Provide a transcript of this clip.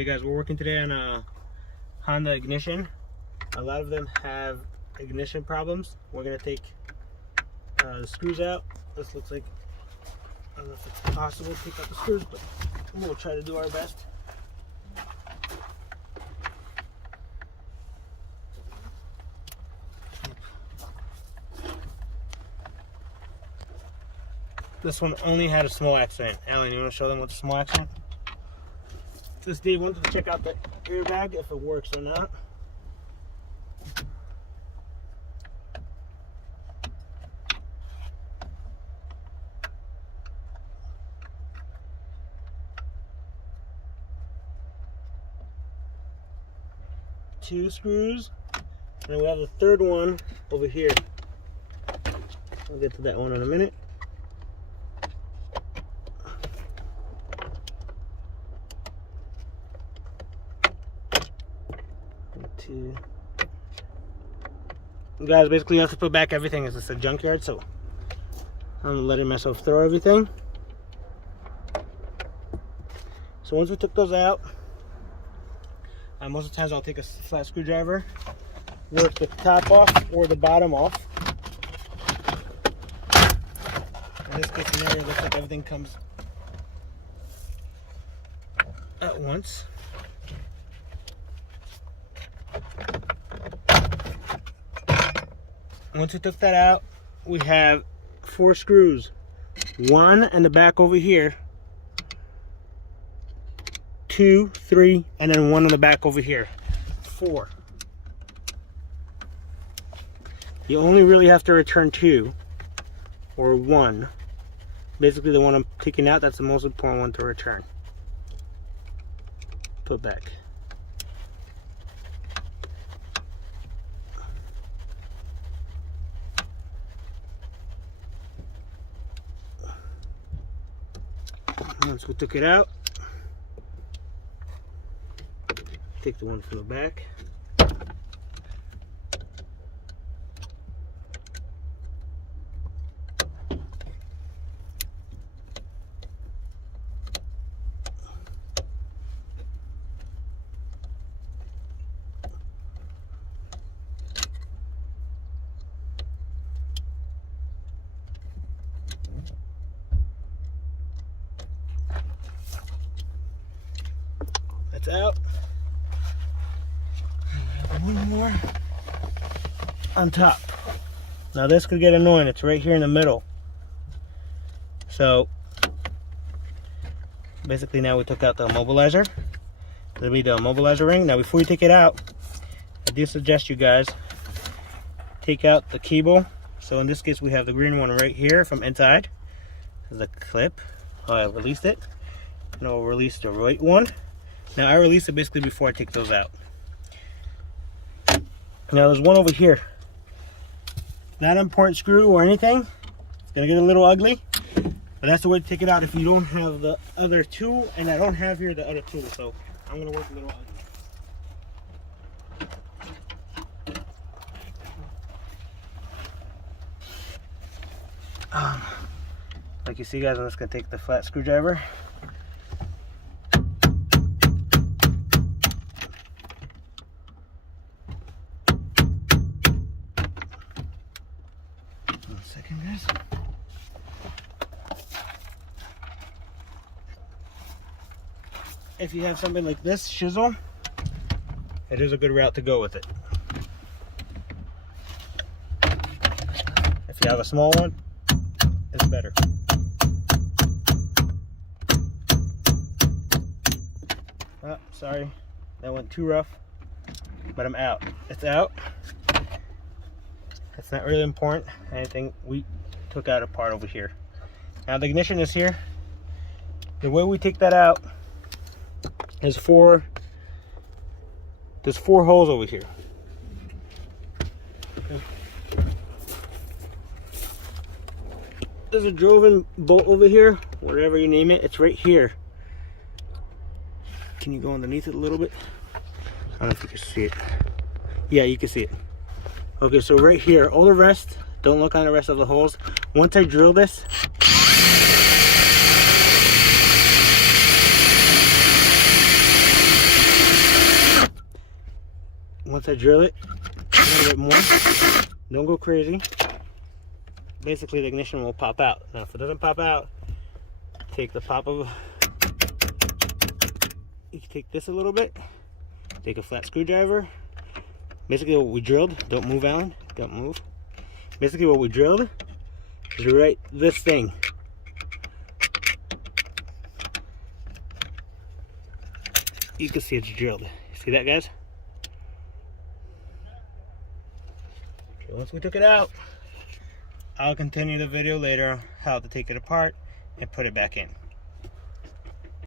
Okay guys, we're working today on a Honda ignition. A lot of them have ignition problems. We're going to take the screws out. This looks like, I don't know if it's possible to take out the screws, but we'll try to do our best. This one only had a small accident. Alan, you want to show them what's a small accident? This day wanted to check out the airbag, if it works or not. Two screws, and then we have the third one over here. I'll get to that one in a minute. Two. Guys, basically you have to put back everything. It's just a junkyard, so I'm letting myself throw everything. So once we took those out, most of the times I'll take a flat screwdriver, work the top off or the bottom off. In this case scenario, it looks like everything comes at once. Once we took that out, we have 4 screws. One in the back over here, 2, 3, and then one in the back over here. 4. You only really have to return 2 or 1. Basically the one I'm taking out, that's the most important one to return. Put back. Once we took it out, take the one from the back. That's out. One more on top. Now this could get annoying. It's right here in the middle. So basically now we took out the immobilizer. That'll be the immobilizer ring. Now before you take it out, I do suggest you guys take out the cable. So in this case we have the green one right here from inside. This is a clip. I released it. And I'll release the right one. Now I release it basically before I take those out. Now there's one over here. Not an important screw or anything. It's gonna get a little ugly, but that's the way to take it out if you don't have the other two, and I don't have here the other tool, so I'm gonna work a little ugly. Like you see guys, I'm just gonna take the flat screwdriver. Guys. If you have something like this chisel, it is a good route to go with it. If you have a small one, it's better. Oh, sorry, that went too rough, but I'm out. It's out. It's not really important. Anything we took out a part over here. Now the ignition is here. The way we take that out is there's 4 holes over here. Okay. There's a drove-in bolt over here, whatever you name it. It's right here. Can you go underneath it a little bit? I don't know if you can see it. Yeah, you can see it. Okay, so right here, all the rest, don't look on the rest of the holes. Once I drill this, once I drill it a little bit more, don't go crazy. Basically, the ignition will pop out. Now, if it doesn't pop out, take the pop of. You can take this a little bit. Take a flat screwdriver. Basically, what we drilled. Don't move, Alan. Don't move. Basically, what we drilled is right this thing. You can see it's drilled. See that, guys? Okay, once we took it out, I'll continue the video later how to take it apart and put it back in.